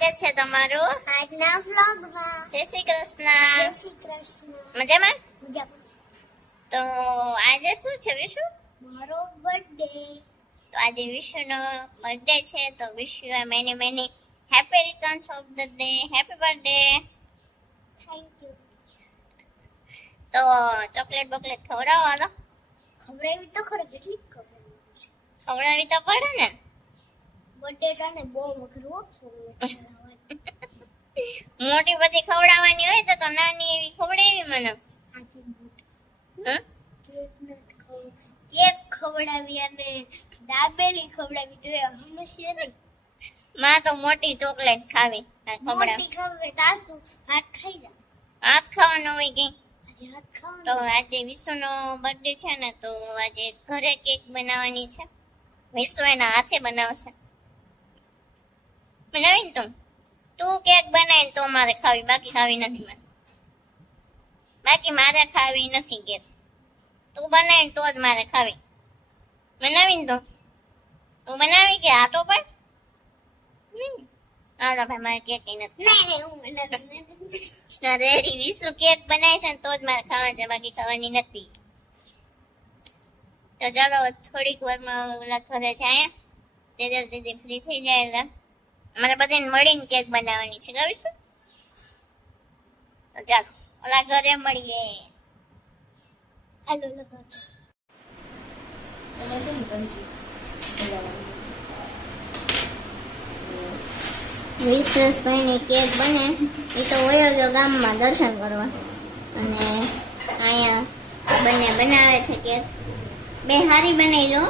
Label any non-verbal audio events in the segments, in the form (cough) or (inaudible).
સ્વાગત છે તમારું. આજના વ્લોગમાં જય શ્રી જય કૃષ્ણ શ્રી કૃષ્ણ. મજામાં? મજામાં. તો આજે શું છે વિશુ? મારો બર્થડે તો આજે વિશુનો બર્થડે છે તો Vishu you many many happy returns of the day happy birthday thank you તો ચોકલેટ બોકલેટ ખવડાવવાનો? ખવડાવી તો ખરે કેટલી ખવડાવી તો પડે ને. બટેટાને બહુ. (laughs) મોટી પછી ખવડાવવાની હોય તો તો નાની એવી ખવડાવી મને? કેક ખવડાવી. અને દાબેલી ખવડાવી. જોઈએ હંમેશા નહીં માં તો મોટી ચોકલેટ ખાવી. મોટી ખવડાવી તાસુ હાથ ખાઈ જા. હાથ ખાવાનો હોય કે તો આજે વિશ્વનો બર્થડે છે ને તો આજે ઘરે કેક બનાવવાની છે. વિશ્વ એના હાથે બનાવશે. તું તું કેક બનાવીને તો મારે ખાવી બાકી ખાવી નથી મારે. બાકી મારે ખાવી નથી કેક. તું બનાવીને તો જ મારે ખાવી. બનાવીને તું? તું બનાવી કે આ તો પણ? હમ. હાલો ભાઈ મારે કેક નથી નહીં નહીં હું બનાવી નથી. ના રેડી. વિશુ કેક બનાવે છે ને તો જ મારે ખાવા છે બાકી ખાવાની નથી. તો ચાલો થોડીક વારમાં ઓલા ઘરે જાય. તેજલ દીદી ફ્રી થઈ જાય એટલે અમારે બધાને મળીને કેક બનાવવાની છે ગાવીશું તો ચાલો ઓલા ઘરે મળીએ. હાલો કેક બને એ તો હોય જ ગામમાં દર્શન કરવા. અને અહીંયા બંને બનાવે છે કેક. બે હારી બનાવી લો.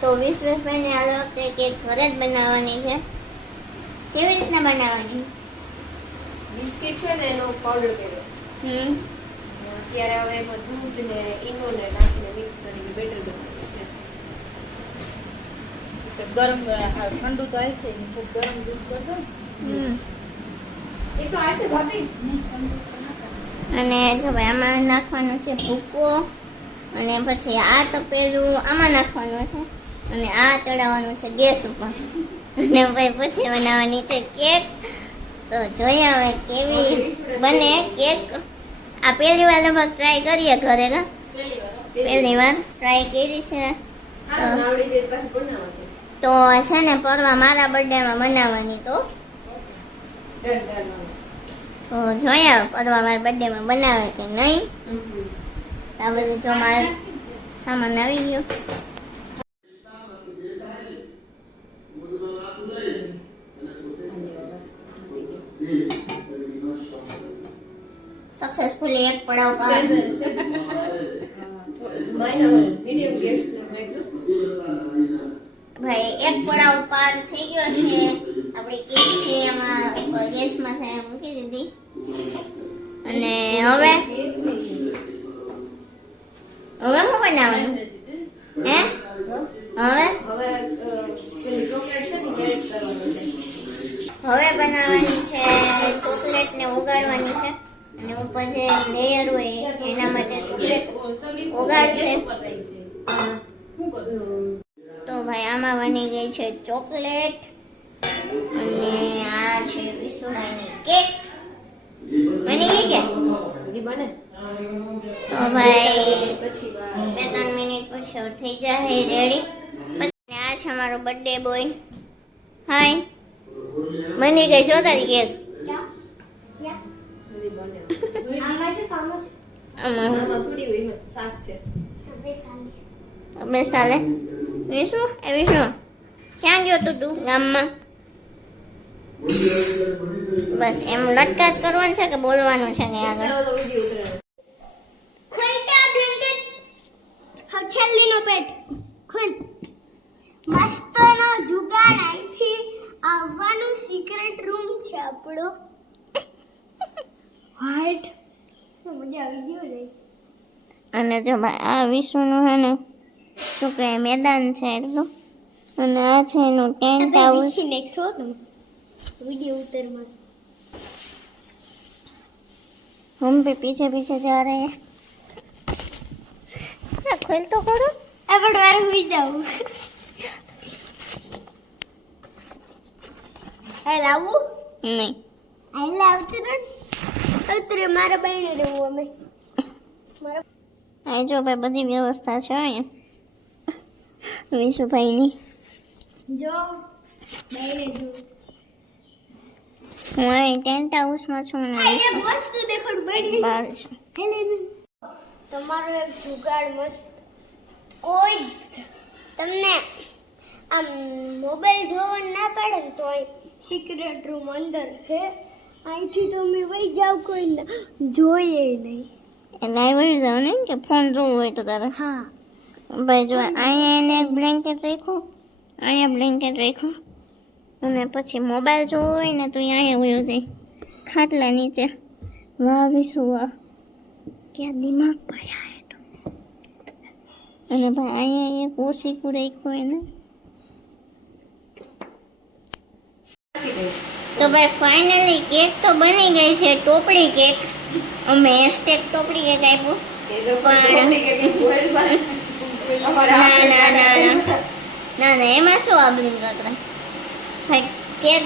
તો વીસ વીસ મહિને આ વખતે કેક ઘરે જ બનાવવાની છે. કેવી રીતના બનાવવાની? બિસ્કિટ છે ને એનો પાવડર કર્યો. હમ. અત્યારે હવે એમાં દૂધ ને ઈનો ને નાખીને મિક્સ કરીને બેટર બનાવ્યું છે. ગરમ ઠંડુ તો આવશે ગરમ દૂધ કરી હમ. એ તો આવશે ભાભી. અને જો ભાઈ આમાં નાખવાનું છે ભૂકો અને પછી આ તપેલું આમાં નાખવાનું છે. અને આ ચડાવવાનું છે ગેસ ઉપર. અને ભાઈ પછી બનાવવાની છે કેક? તો જોઈએ હવે કેવી બને કેક. આ પહેલી વાર લગભગ ટ્રાય કરીએ ઘરે કા પહેલી વાર ટ્રાય કરી છે. તો જાય છે. ને પરવા મારા બર્થડેમાં બનાવવાની તો. તો હવે પરવા મારા બર્થડેમાં બનાવે કે નહીં. આ બધું જો મારે સામાન આવી ગયો. સક્સેસફુલી એક પડાવ પાર ભાઈ એક પડાવ પાર થઈ ગયો છે. આપણે કેક છે એમાં ગેસમાં છે મૂકી દીધી. અને હવે? હવે શું બનાવવાનું? હે? હવે હવે ચોકલેટ છે ને એડ કરવાનું હવે બનાવવાની છે ચોકલેટ ને ઓગાળવાની છે. અને ઉપર જે લેયર હોય એના માટે ચોકલેટ તો ભાઈ આમાં બની ગઈ છે ચોકલેટ અને આ છે વિશુભાઈની કેક બની ગઈ કે? હજી બને? તો ભાઈ પછી બે ત્રણ મિનિટ પછી થઈ જાય રેડી પછી આ છે અમારો બર્થડે બોય હાય બની ગઈ જો તારી કેક શું ક્યાં ગયો તું તું ગામમાં? બસ એમ લટકા જ કરવાનું છે કે બોલવાનું છે કે આગળ? તારો તો બ્લેન્કેટ હા છેલ્લીનો પેટ. ખોલ. મસ્તનો આવવાનું સિક્રેટ રૂમ છે આપણો હાઈટ મજા આવી ગયો ને અને જો ભાઈ આ વિશ્વનું છે ને શું કહે મેદાન છે એટલું અને આ છે એનું ટેન્ટ હાઉસ નેક્સ્ટ હો તમે વિડિયો ઉતરમાં हम भी पीछे पीछे जा रहे हैं આ ખોલ તો ખરો આપણે વાર હોઈ હે લાવું નહીં. હાલ આવતી રે અત્યારે મારા બહેને રહેવું અમે. મારા આ જો ભાઈ બધી વ્યવસ્થા છે અહીંયા. વિશુભાઈની. જો બહેને જો હું અહીં ટેન્ટ હાઉસમાં છું ને વસ્તુ દેખાડું બહેને બહાર છું. તમારો એક જુગાડ મસ્ત. કોઈ તમને આમ મોબાઈલ જોવા ના પડે ને તોય સિક્રેટ રૂમ અંદર છે. અહીંથી તમે વહી જાવ કોઈ જોઈએ નહીં. એટલે આવી જાવ ને કે ફોન જોવો હોય તો તારે. હા. ભાઈ જો અહીંયા એને એક બ્લેન્કેટ રાખો અહીંયા બ્લેન્કેટ રાખો અને પછી મોબાઈલ જોવો હોય ને તો અહીંયા વયો જાય ખાટલા નીચે. વાહ વિશું વાહ ક્યાં દિમાગ ભર્યા અને ભાઈ અહીંયા એક ઓશીકું રાખ્યું એને. તો ભાઈ ફાઇનલી કેક તો બની ગઈ છે ટોપડી કેક અમે હેશટેગ ટોપડી કેક આપ્યું. પણ ના ના એમાં શું આબલી કાકરા ભાઈ કેક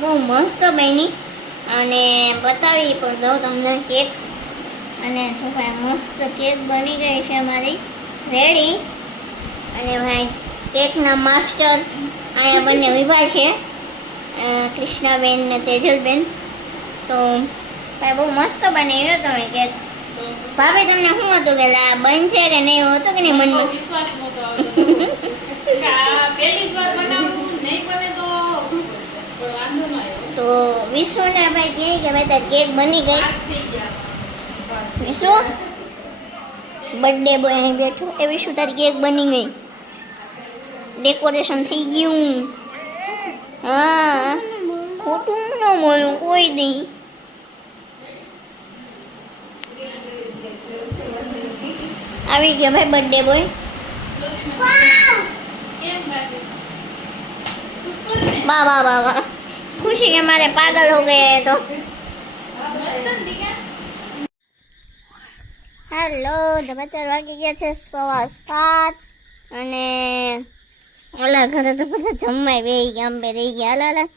બહુ મસ્ત બની. અને બતાવી પણ દઉં તમને કેક અને જો ભાઈ મસ્ત કેક બની ગઈ છે અમારી. રેડી અને ભાઈ કેકના માસ્ટર અહીંયા બંને વિભા છે. કૃષ્ણાબેન ને તેજલબેન. તો ભાઈ બહુ મસ્ત બનાવ્યો તમે કેક ભાભી તમને શું હતું કે આ બનશે કે નહીં એવું હતું કે નહીં મનમાં? વિશ્વાસ નહોતો આવતો. કે આ પહેલી જ વાર બનાવવું નહીં બને તો તો વિશુને ભાઈ કહે કે ભાઈ તારી કેક બની ગઈ. વિશુ? બર્થડે બોય અહીં બેઠો. એ વિશુ તારી કેક બની ગઈ. ડેકોરેશન થઈ ગયું. હા, ખોટું ન બોલું કોઈ નહીં. આવી ગયો ભાઈ બર્થડે બોય વાહ વાહ વાહ વાહ. ખુશી કે મારે પાગલ હો ગયા તો. હેલો જબરજસ્ત વાગી ગયા છે સવા સાત અને ઓલા ઘરે તો બધા જમવાય બે અંબે રહી ગયા. લાલા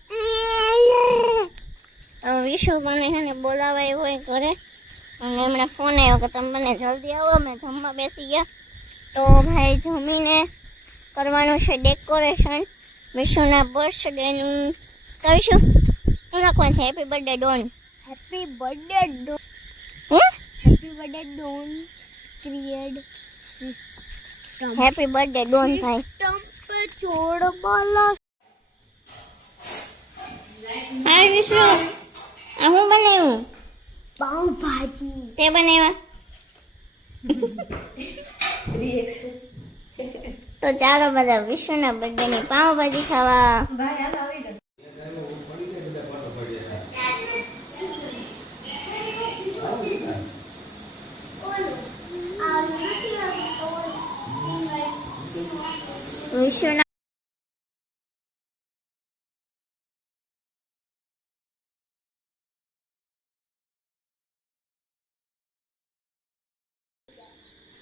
હાલ વિશુ મને છે ને બોલાવાય હોય ઘરે. અને એમણે ફોન આવ્યો કે તમે મને જલ્દી આવો અમે જમવા બેસી ગયા. તો ભાઈ જમીને કરવાનું છે ડેકોરેશન વિશુના બર્થડેનું કહીશું હું લખવાનું છે? Happy birthday don happy birthday don હે? Happy birthday don create system happy birthday don ભાઈ. છોડ બોલો. હાય વિષ્ણુ. આ હું બનાવ્યું? પાઉં ભાજી તે બનાવ્યા? તો ચાલો બધા વિષ્ણુના બર્થડે ની પાઉં ભાજી ખાવા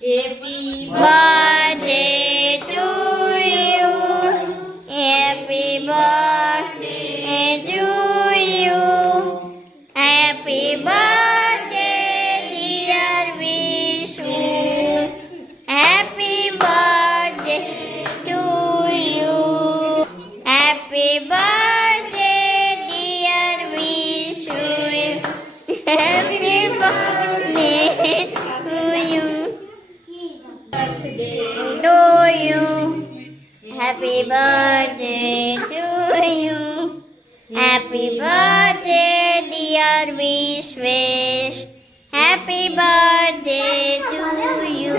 happy birthday Vishwesh. Happy birthday to you.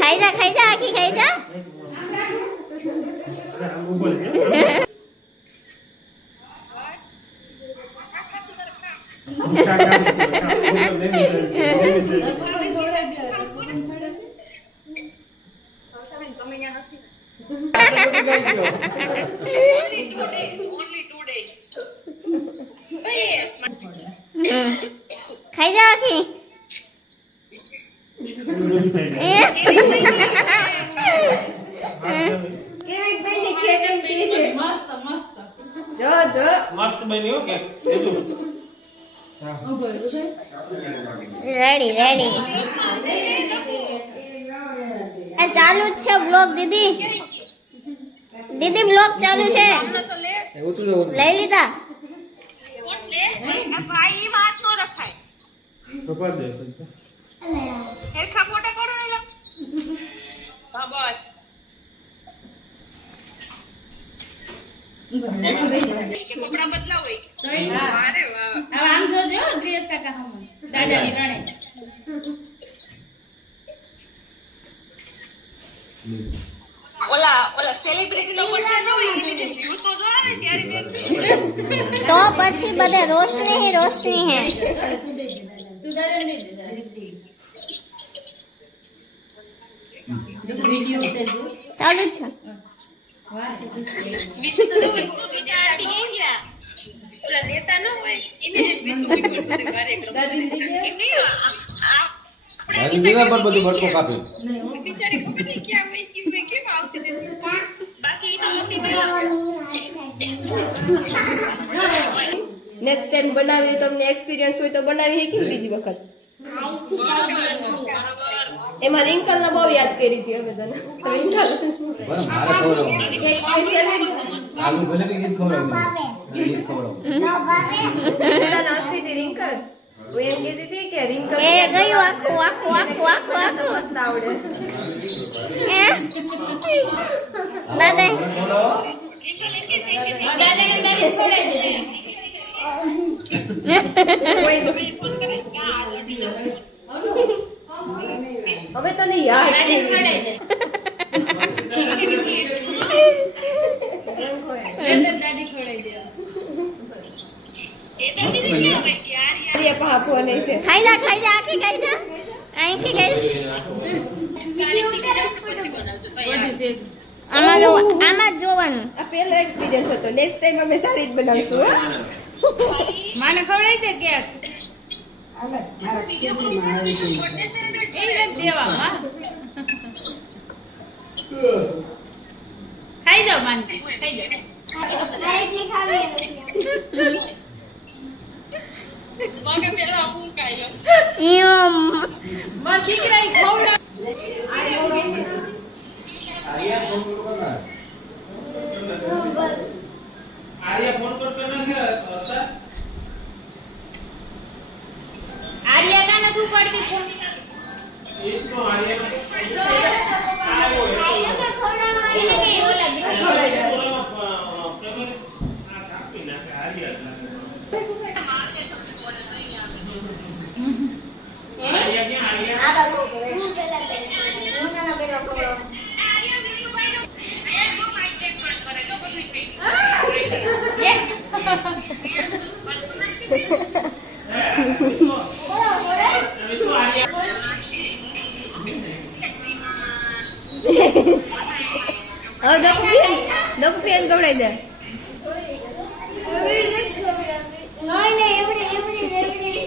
ખાઈ જા ખાઈ જા આખી ખાઈ જા હમ. ખાઈ જાવ આખી રેડી રેડી ચાલુ જ છે બ્લોગ દીદી. દીદી બ્લોગ ચાલુ છે. લઈ લીધા? પપ્પા દે હવે આમ જોજો ડ્રેસ કાકા દાદાની રાણે. તો પછી બધે રોશની હી રોશની હે તું દાદાને દે દે વિડિયો ઉતારજો ચાલુ જ છે દાદી દે દે મારી બીજા પર બધું ભટકો કાપ્યો નેક્સ્ટ ટાઈમ બનાવી તમને એક્સપિરિયન્સ હોય તો બનાવી શકી ને બીજી વખત એમાં રિંકલ ને બહુ યાદ કરી હતી અમે તને રિંકલ બરાબર મારે ખવડાવવાનું કેક સ્પેશિયલિસ્ટ આલુ ભલે કે ઈજ ખવડાવવાનું ઈજ ખવડાવવાનું પેલા હસતી હતી રિંકલ હું એમ કહેતી હતી કે રિંકલ એ ગયું આખું આખું આખું આખું આખું. મસ્ત આવડે. એ? દાદા? હવે તને યાદ (laughs) દાદી કરી. ખવડાવી દે દાદી ખવડાવી દે મસ્ત બન્યો છે. ખાઈ જા ખાઈ જા આખી ખાઈ જા. અહીંથી ખાઈ આમાં જો આમાં જ જોવાનું. આ પહેલો એક્સપિરિયન્સ હતો. નેક્સ્ટ ટાઈમ અમે સારી જ બનાવશું હો. માને ખવડાવી દે એને જ દેવા ખાઈ જાઓ ઈમ મારા દીકરા ઈ ખવડાવ આર્યા ફોન કરતો નથી આર્યા ના નથી ઉપાડતી ફોન એ તો આર્યા આવ્યો ઓલા ગ્રુપ આ બાજુ હું પેલા હું નાના પેલા ખવડાવું. હવે દકુ પેન દકુ પેન ગવડાઈ દે. નહીં નહીં એવડી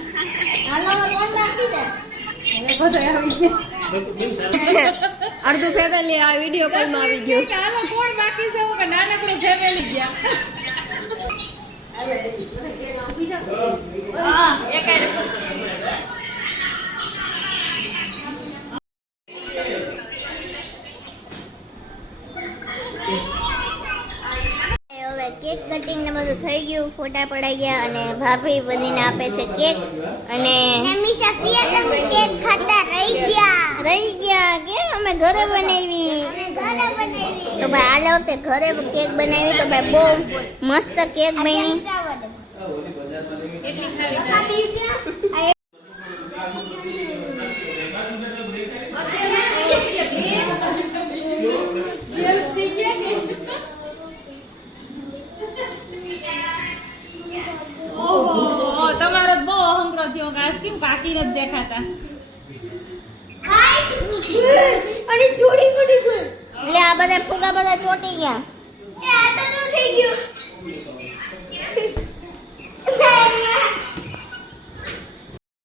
(laughs) અડધું ફેમિલી આ વીડિયો કોલમાં આવી ગયું. કે હાલો કોણ બાકી છે? કે નાનકડું ફેમિલી ગયા હવે કેક કટિંગ ને બધું થઈ ગયું. ફોટા પડાઈ ગયા અને ભાભી બધીને આપે છે કેક અને કેક ખાતા રહી ગયા રહી ગયા કે અમે ઘરે બનાવી. ઘરે બનાવી તો ભાઈ આ વખતે ઘરે કેક બનાવી તો ભાઈ બહુ મસ્ત કેક બની. કાપી ગયા ઓહો તમારો તો બહુ અહંકાર થયો કે આજ કેમ કાકી નથી દેખાતા? મારી જોડી પડી ગઈ એટલે આ બધા ફુગા બધા ચોટી ગયા. એ આ તો તો થઈ ગયું.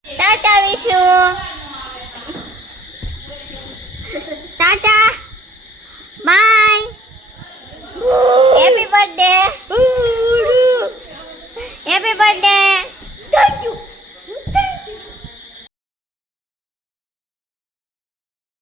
Tata Vishu tata. Bye. Happy birthday happy birthday